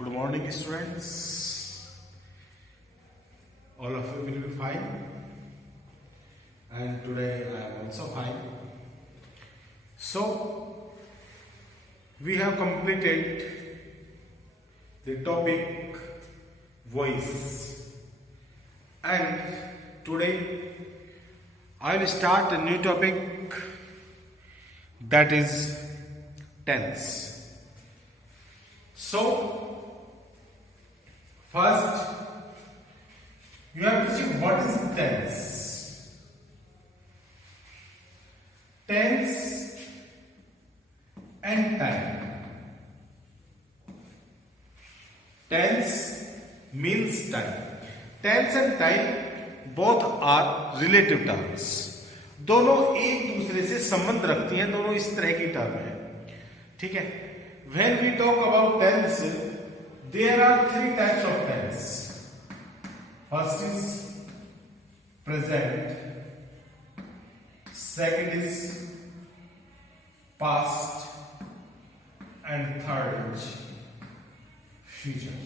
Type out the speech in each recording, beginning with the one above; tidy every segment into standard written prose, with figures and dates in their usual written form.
Good morning, students. All of you will be fine, and today I am also fine. So, we have completed the topic voice, and today I will start a new topic, that is tense. So, first, you have to see what is tense. Tense and time. Tense means time. Tense and time both are relative terms. दोनों एक दूसरे से संबंध रखती हैं, दोनों इस तरह की टर्म है. ठीक है. When we talk about tense, there are three types of tense. First is present, second is past, and third is future.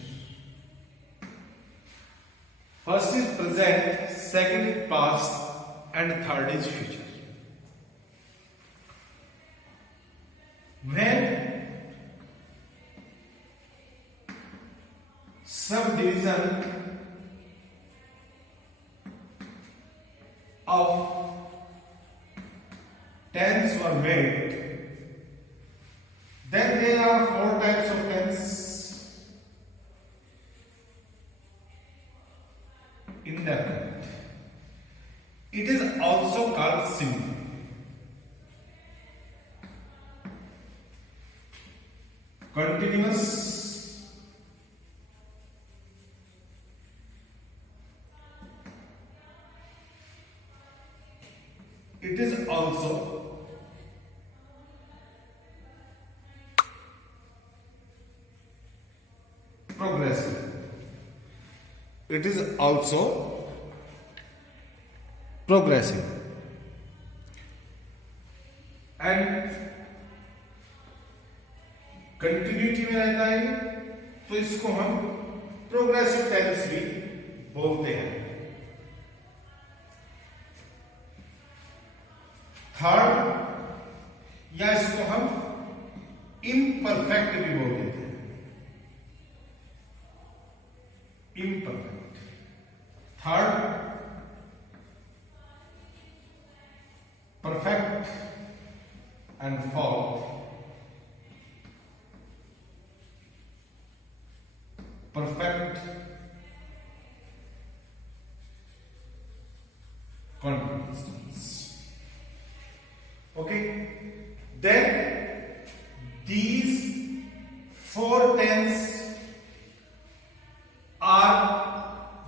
First is present, second is past, and third is future. When subdivision of tense were made, then there are four types of tense. Indefinite. It is also called simple. Continuous. It is also progressive. It is also progressive. And continuity में रहता है तो इसको हम progressive tense भी बोलते हैं. Third, या इसको हम इम्परफेक्ट भी बोल देते हैं. Imperfect. Third, perfect, and fourth, perfect continuous tense. Okay, then these four tense are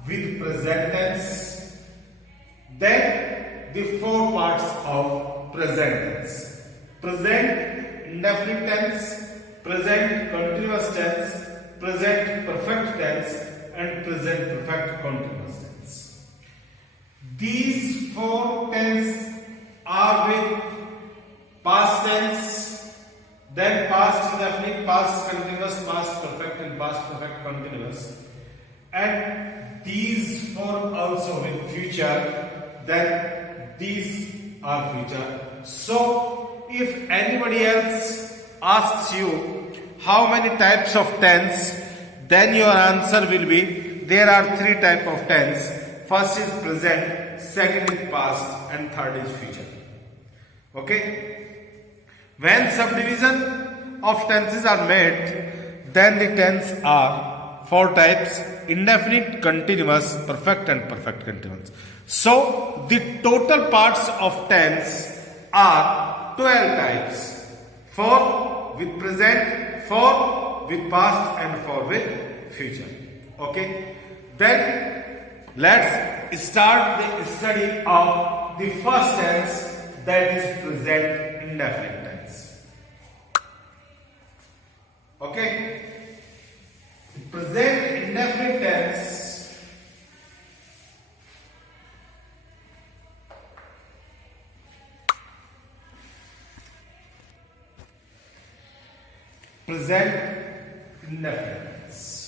with present tense. Then the four parts of present tense: present indefinite tense, present continuous tense, present perfect tense, and present perfect continuous tense. These four tense are with past tense, then past indefinite, past continuous, past perfect, and past perfect continuous. And these four also with future, then these are future. So, if anybody else asks you how many types of tense, then your answer will be there are three types of tense. First is present, second is past, and third is future. Okay, when subdivision of tenses are made, then the tense are four types: indefinite, continuous, perfect, and perfect continuous. So the total parts of tense are 12 types: 4 with present, 4 with past, and 4 with future. Okay, then let's start the study of the first tense, that is present indefinite tense. Okay, the present indefinite tense present indefinite tense.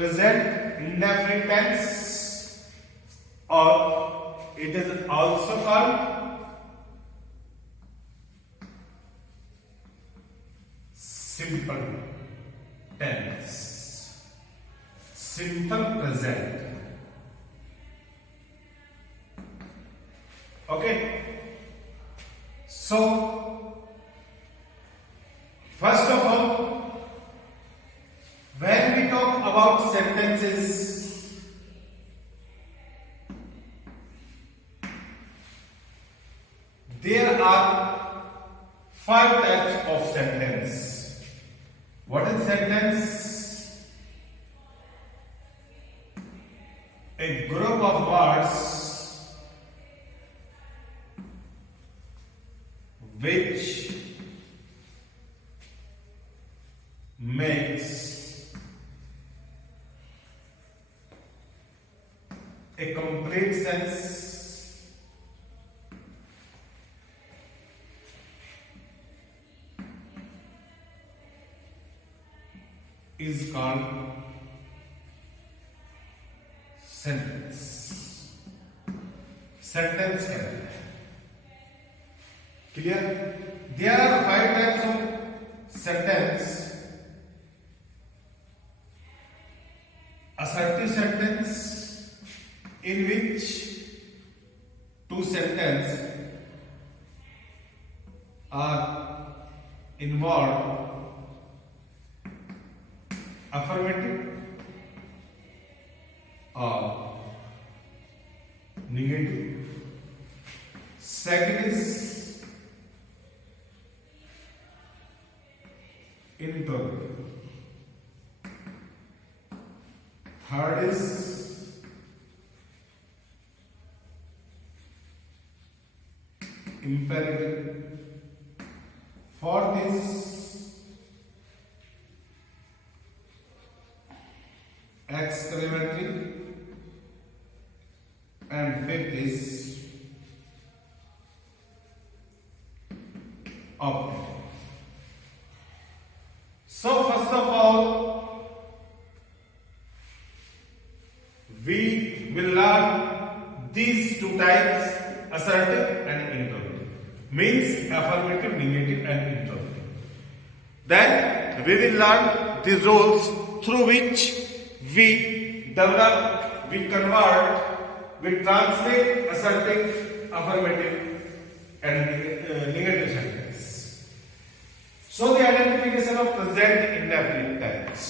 present indefinite tense, or it is also called simple tense, simple present. Okay, so first of all, when we talk about sentences, there are 5 types of sentence. What is sentence? A group of words which makes a complete sense, is called sentence. Sentence कहते हैं. Clear? There are 5 types of sentence. Assertive sentence, in which 2 sentences are involved. Affirmative or negative. Second is interrogative. Third is imperative. Fourth is exclamatory, and fifth is operative. So first of all, we will learn these 2 types, assertive and interrogative. Means affirmative, negative and interrogative. Then we will learn the rules through which we develop, we convert, we translate assertive, affirmative and negative sentence. So the identification of present indefinite tense.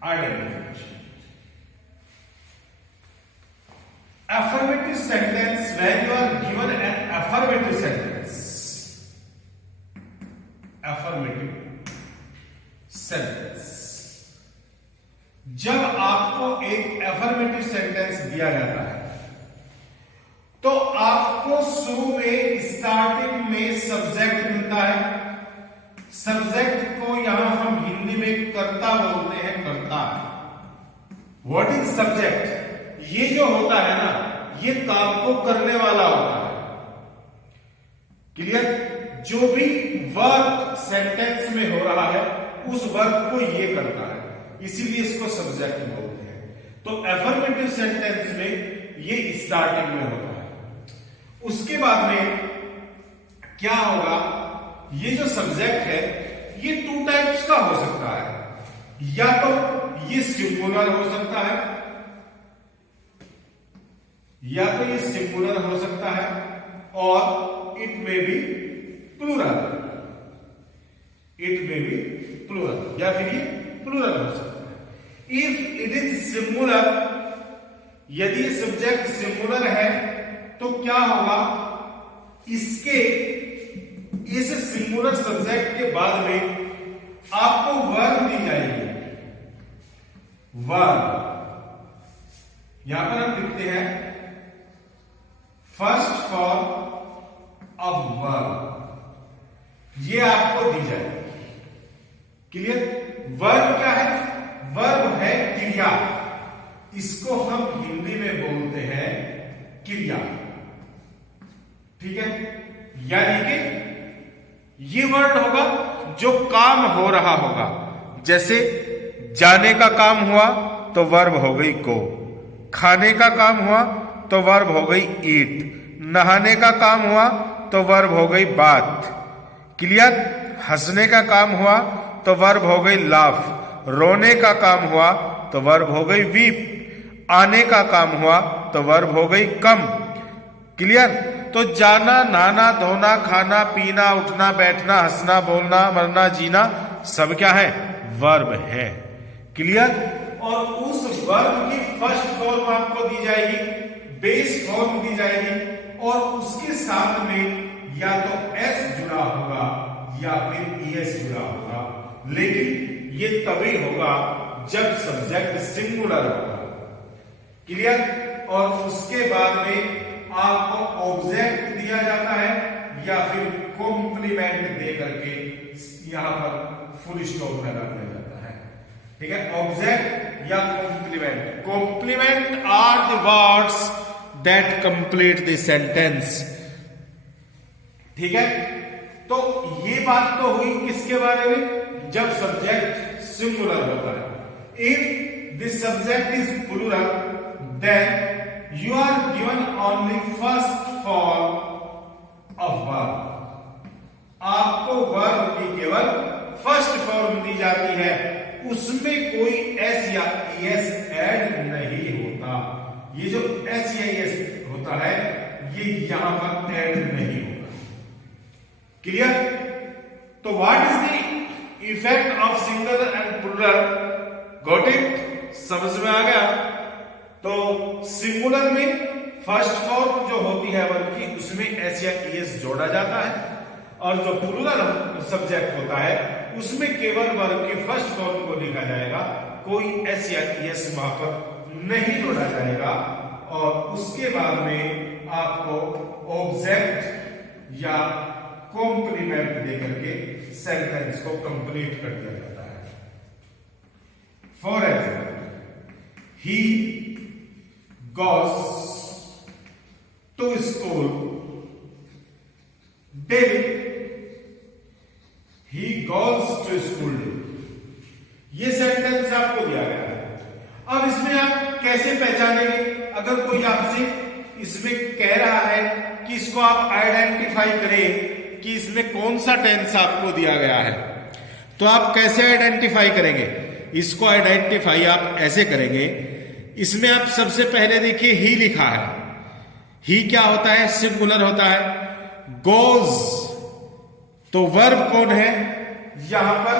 Identification. Affirmative sentence, when you are given an affirmative sentence. Affirmative sentence. जब आपको एक affirmative sentence दिया जाता है तो आपको शुरू में स्टार्टिंग में सब्जेक्ट मिलता है. सब्जेक्ट को यहां हम हिंदी में कर्ता बोलते हैं. कर्ता. What is subject? ये जो होता है ना, ये काम को करने वाला होता है. क्लियर? जो भी वर्क सेंटेंस में हो रहा है उस वर्क को ये करता है, इसीलिए इसको सब्जेक्ट बोलते हैं. तो एफर्मेटिव सेंटेंस में ये स्टार्टिंग में होता है. उसके बाद में क्या होगा? ये जो सब्जेक्ट है ये 2 टाइप्स का हो सकता है. या तो ये सिंगुलर हो सकता है, या तो ये सिंगुलर हो सकता है, और इट में भी प्लूरल. इट में भी प्लूरल, या फिर ये प्लूरल हो सकता है. इफ इट इज सिंगुलर, यदि सब्जेक्ट सिंगुलर है तो क्या होगा? इसके इस सिंगुलर सब्जेक्ट के बाद में आपको वर्ब दी जाएगी. वर्ब यहां पर हम लिखते हैं फर्स्ट फॉर्म ऑफ वर्ब, ये आपको दी जाएगी. क्लियर? वर्ब क्या है? वर्ब है क्रिया. इसको हम हिंदी में बोलते हैं क्रिया. ठीक है? यानी कि ये वर्ड होगा जो काम हो रहा होगा, जैसे जाने का काम हुआ तो वर्ब हो गई गो, खाने का काम हुआ तो वर्ब हो गई ईट, नहाने का काम हुआ तो वर्ब हो गई बात। क्लियर? हंसने का काम हुआ तो वर्ब हो गई लाफ, रोने का काम हुआ तो वर्ब हो गई वीप, आने का काम हुआ तो वर्ब हो गई कम। क्लियर? तो जाना, नहाना, धोना, खाना, पीना, उठना, बैठना, हंसना, बोलना, मरना, जीना सब क्या है? वर्ब है। क्लियर? और उस वर्ब की फर्स्ट फॉर्म आपको दी जाएगी, बेस फॉर्म दी जाएगी, और उसके साथ में या तो एस जुड़ा होगा या फिर ईएस जुड़ा होगा, लेकिन ये तभी होगा जब सब्जेक्ट सिंगुलर होगा। क्लियर? और उसके बाद में आपको ऑब्जेक्ट दिया जाता है या फिर कॉम्प्लीमेंट दे करके यहां पर फुल स्टॉप लगा दिया जाता है। ठीक है? ऑब्जेक्ट या complement. Complement are the words that complete the sentence. ठीक है? तो ये बात तो हुई किसके बारे में? जब सब्जेक्ट सिंगुलर होता है। If the subject is plural then you are given only first form of verb। आपको वर्ब की केवल फर्स्ट फॉर्म दी जाती है, उसमें कोई एस या ईएस ऐड नहीं होता। ये जो एस या ईएस होता है ये यहां पर ऐड नहीं होगा। क्लियर? तो what is the effect of singular and plural? Got it? समझ में आ गया? तो सिंगुलर में फर्स्ट फॉर्म जो होती है वर्ब की उसमें एस या ईएस जोड़ा जाता है, और जो प्लूरल सब्जेक्ट होता है उसमें केवल वर्ब की फर्स्ट फॉर्म को लिखा जाएगा, कोई एस या ईएस वहां पर नहीं जोड़ा जाएगा, और उसके बाद में आपको ऑब्जेक्ट या कॉम्प्लीमेंट देकर के सेंटेंस को कंप्लीट कर दिया जाता है। For example, he goes to school daily। He goes to school daily। ये सेंटेंस आपको दिया गया है। अब इसमें आप कैसे पहचानेंगे? अगर कोई आपसे इसमें कह रहा है कि इसको आप आइडेंटिफाई करें कि इसमें कौन सा टेंस आपको दिया गया है, तो आप कैसे आइडेंटिफाई करेंगे? इसको आइडेंटिफाई आप ऐसे करेंगे, इसमें आप सबसे पहले देखिए ही लिखा है। ही क्या होता है? सिंगुलर होता है। गोज, तो वर्ब कौन है? यहां पर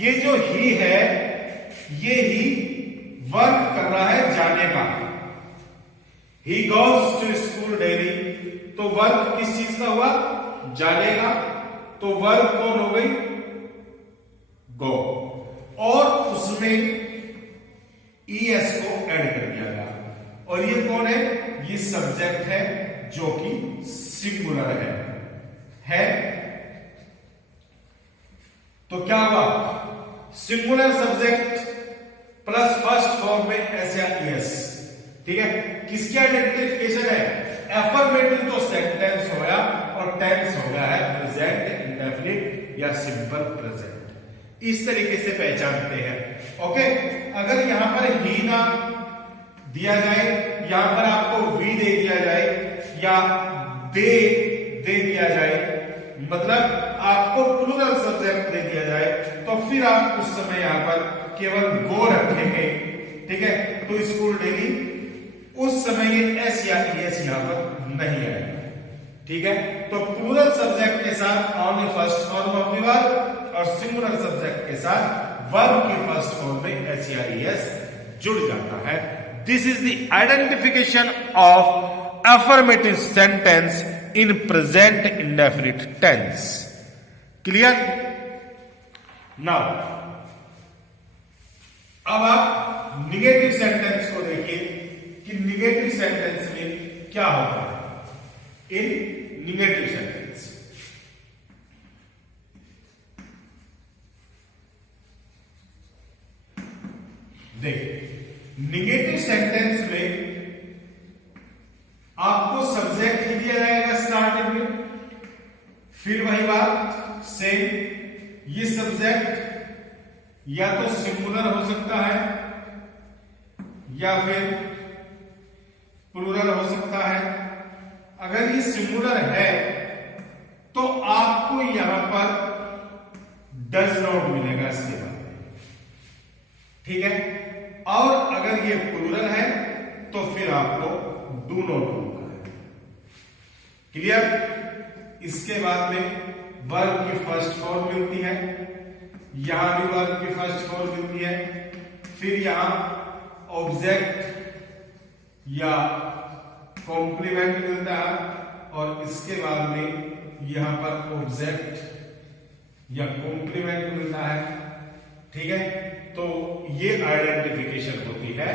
ये जो ही है ये ही वर्ब कर रहा है जाने का। He goes to school daily, तो वर्ब किस चीज का हुआ? जाने का। तो वर्ब कौन हो गई? गो, और उसमें ईएस को ऐड कर दिया गया, और ये कौन है? ये सब्जेक्ट है जो कि सिंगुलर है। तो क्या हुआ? Singular subject plus first form में एस या ईएस। ठीक है? किसकी आइडेंटिफिकेशन है? एफर्मेटिव तो सेंटेंस हो गया और टेंस हो गया है प्रेजेंट इंडेफिनिट या सिंपल प्रेजेंट। इस तरीके से पहचानते हैं। ओके? अगर यहां पर ही ना दिया जाए, यहां पर आपको वी दे दिया जाए या दे दिया जाए, मतलब आपको प्लूरल सब्जेक्ट दे दिया जाए, तो फिर आप उस समय यहां पर केवल गो रखेंगे। ठीक है? तो स्कूल डेली, उस समय ये एस या ईएस यहां पर नहीं आएगा। ठीक है? तो प्लूरल सब्जेक्ट के साथ only first form of the verb, और सिंगुलर सब्जेक्ट के साथ वर्ब की फर्स्ट फॉर्म में एस या ईएस जुड़ जाता है। This is the identification of affirmative sentence in present indefinite tense. Clear? Now अब आप निगेटिव सेंटेंस को देखिए कि निगेटिव सेंटेंस में क्या होता है। इन निगेटिव सेंटेंस देखिए, निगेटिव सेंटेंस में आपको सब्जेक्ट ही दिया जाएगा स्टार्टिंग में, फिर वही बात सेम ये सब्जेक्ट या तो सिंगुलर हो सकता है या फिर प्लूरल हो सकता है। अगर ये सिंगुलर है तो आपको यहां पर डज नॉट मिलेगा इसके बाद, ठीक है। और अगर ये प्लूरल है तो फिर आपको डू नॉट मिलता है। क्लियर। इसके बाद में वर्ब की फर्स्ट फॉर्म मिलती है, यहां भी वर्ब की फर्स्ट फॉर्म मिलती है, फिर यहां ऑब्जेक्ट या कॉम्प्लीमेंट मिलता है और इसके बाद में यहां पर ऑब्जेक्ट या कॉम्प्लीमेंट मिलता है, ठीक है। तो ये आइडेंटिफिकेशन होती है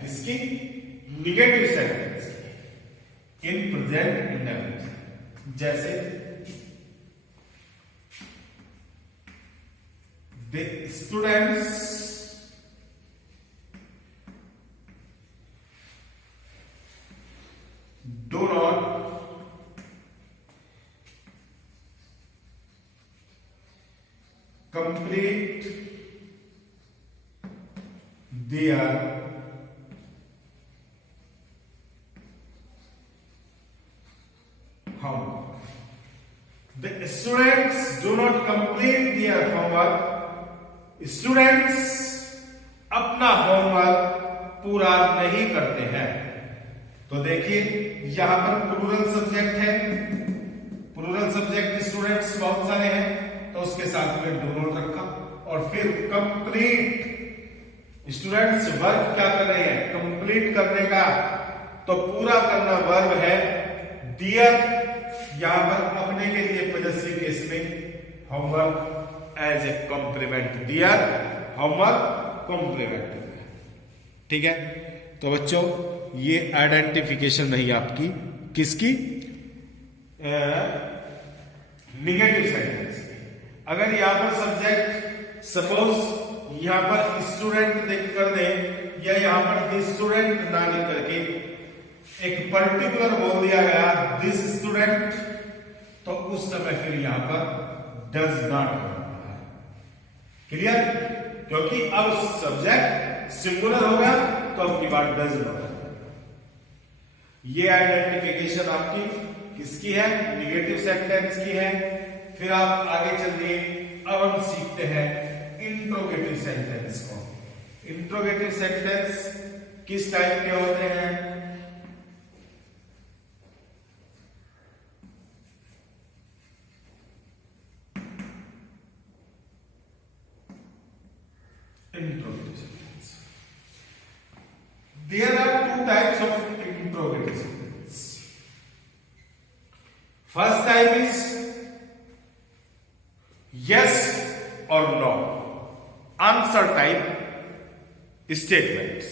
किसकी? निगेटिव सेंटेंस की इन प्रेजेंट इंडेफिनिट। जैसे the students do not complete their homework. The students do not complete their homework. Students अपना होमवर्क पूरा नहीं करते हैं। तो देखिए यहां पर प्लूरल सब्जेक्ट है, प्लूरल सब्जेक्ट स्टूडेंट्स बहुत सारे हैं तो उसके साथ में डू नॉट रखा और फिर कंप्लीट। स्टूडेंट्स वर्क क्या कर रहे हैं? कंप्लीट करने का, तो पूरा करना वर्ब है। डियर यहां पर अपने के लिए पॉजेसिव केस में homework as a complement, dear homework complement, ठीक है। तो बच्चों ये आइडेंटिफिकेशन रही आपकी किसकी? Negative sentence. अगर यहां पर सब्जेक्ट सपोज यहां पर स्टूडेंट देख कर दे या यहां पर दिस स्टूडेंट ना लिख करके एक पर्टिकुलर बोल दिया गया दिस स्टूडेंट, तो उस समय फिर यहां पर डज नॉट। क्लियर। क्योंकि अब सब्जेक्ट सिंगुलर होगा तो अब की बात डज नॉट। ये आइडेंटिफिकेशन आपकी किसकी है? निगेटिव सेंटेंस की है। फिर आप आगे चलिए, अब हम सीखते हैं इंट्रोगेटिव सेंटेंस को। इंट्रोगेटिव सेंटेंस किस टाइप के होते हैं? Interrogative sentence. There are two types of interrogative sentence. First type is yes or no, answer type statements.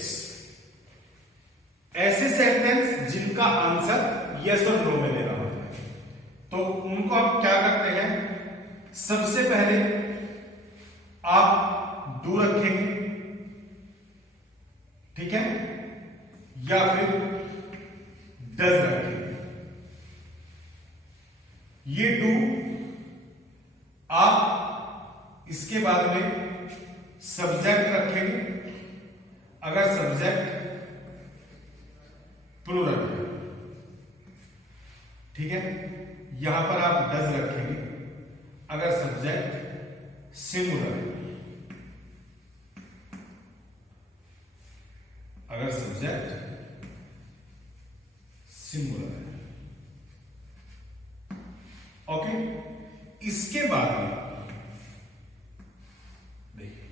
ऐसे सेंटेंस जिनका आंसर यस और नो में देना होता है, तो उनको आप क्या करते हैं? सबसे पहले आप डू रखेंगे, ठीक है, या फिर डज रखेंगे। ये डू आप इसके बाद में सब्जेक्ट रखेंगे अगर सब्जेक्ट प्लूरल है, ठीक है। यहां पर आप डज रखेंगे अगर सब्जेक्ट सिंगुलर है, अगर सब्जेक्ट सिंगुलर है। ओके। इसके बाद में देखिए,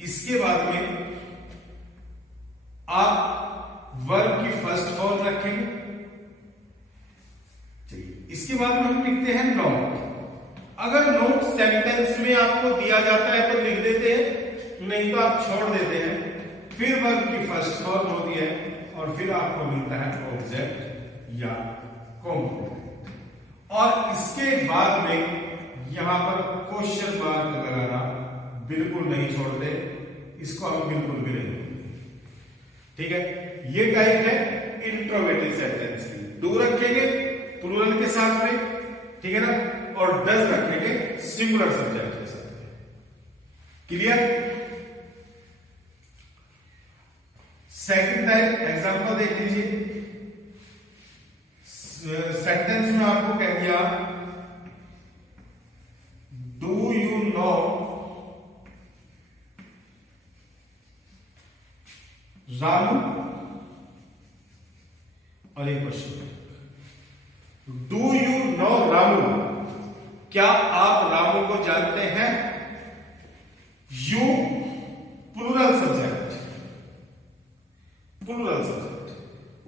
इसके बाद में आप वर्ब की फर्स्ट फॉर्म रखेंगे। चलिए, इसके बाद में हम लिखते हैं नोट। अगर नोट सेंटेंस में आपको दिया जाता है तो लिख देते हैं, नहीं तो आप छोड़ देते हैं। फिर वर्ब की फर्स्ट फॉर्म होती है और फिर आपको मिलता है ऑब्जेक्ट या कॉम्प्लीमेंट। और इसके बाद में यहां पर क्वेश्चन मार्क लगाना बिल्कुल नहीं छोड़ते, इसको हम बिल्कुल भी नहीं, ठीक है। ये टाइप है इंट्रोगेटिव सेंटेंस की। डू रखेंगे प्लूरल के साथ में, ठीक है ना, और डज रखेंगे सिंगुलर सब्जेक्ट के साथ। क्लियर? सेकंड टाइप एग्जांपल देख लीजिए। सेंटेंस में आपको कह दिया डू यू नो रामू, और एक question, do you know Ramu, क्या आप रामू को जानते हैं? You plural subject, plural subject,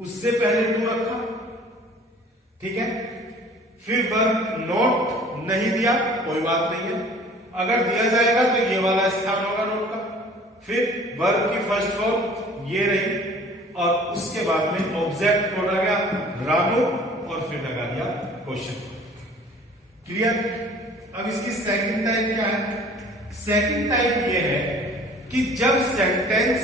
उससे पहले डू रखा, ठीक है। फिर वर्ब नोट नहीं दिया, कोई बात नहीं है, अगर दिया जाएगा तो ये वाला स्थान होगा नोट का। फिर वर्ब की फर्स्ट फॉर्म ये रही, और उसके बाद में ऑब्जेक्ट कोड आ गया रामू, और फिर लगा दिया क्वेश्चन। क्लियर? अब इसकी सेकंड टाइप क्या है? सेकंड टाइप ये है कि जब सेंटेंस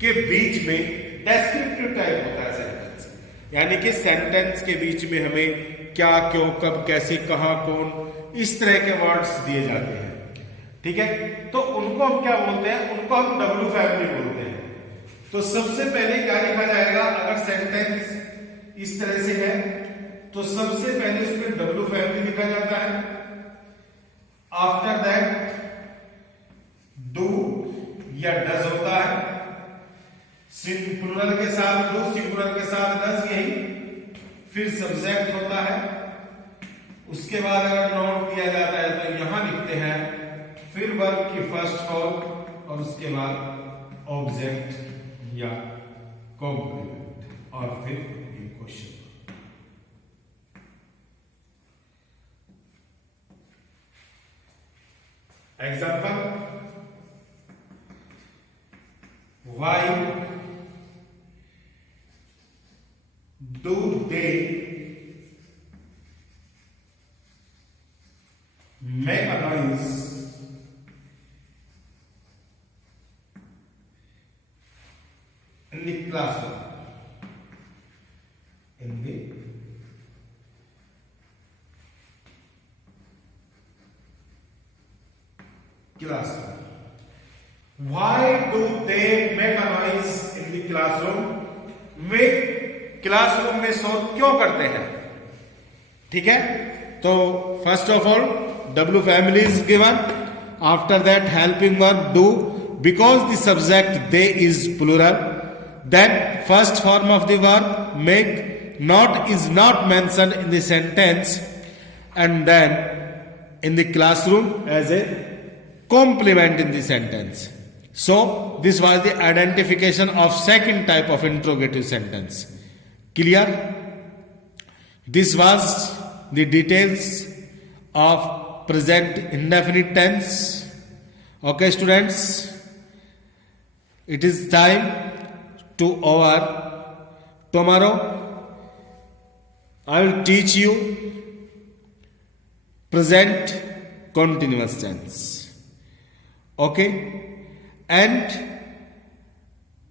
के बीच में डेस्क्रिप्टिव टाइप होता है सेंटेंस, यानी कि सेंटेंस के बीच में हमें क्या, क्यों, कब, कैसे, कहां, कौन, इस तरह के वर्ड्स दिए जाते हैं, ठीक है। तो उनको हम क्या बोलते हैं? उनको हम डब्ल्यू फैमिली बोलते हैं। तो सबसे पहले क्या लिखा जाएगा? अगर सेंटेंस इस तरह से है तो सबसे पहले उसमें डब्ल्यू फैमिली लिखा जाता है। आफ्टर दैट डू या डज होता है, प्लूरल के साथ डू, सिंगुलर के साथ डज, यही। फिर सब्जेक्ट होता है, उसके बाद अगर नोट दिया जाता है तो यहां लिखते हैं, फिर वर्ब की फर्स्ट फॉर्म, और उसके बाद ऑब्जेक्ट या कॉम्प्लीमेंट, और फिर ये question. Example, why do they make a noise in the classroom? In the classroom. Why do they make a noise in the classroom? Way classroom में शोर क्यों करते हैं? ठीक है। तो first of all W family is given. After that helping verb do, because the subject they is plural. Then first form of the verb make, not is not mentioned in the sentence, and then in the classroom as a complement in the sentence. So this was the identification of second type of interrogative sentence. Clear? This was the details of present indefinite tense. Okay students, it is time to over. Tomorrow I will teach you present continuous tense. Okay, and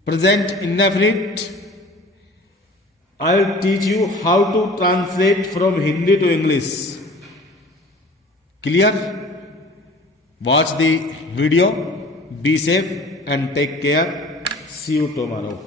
present indefinite I will teach you how to translate from Hindi to English. Clear? Watch the video. Be safe and take care. See you tomorrow.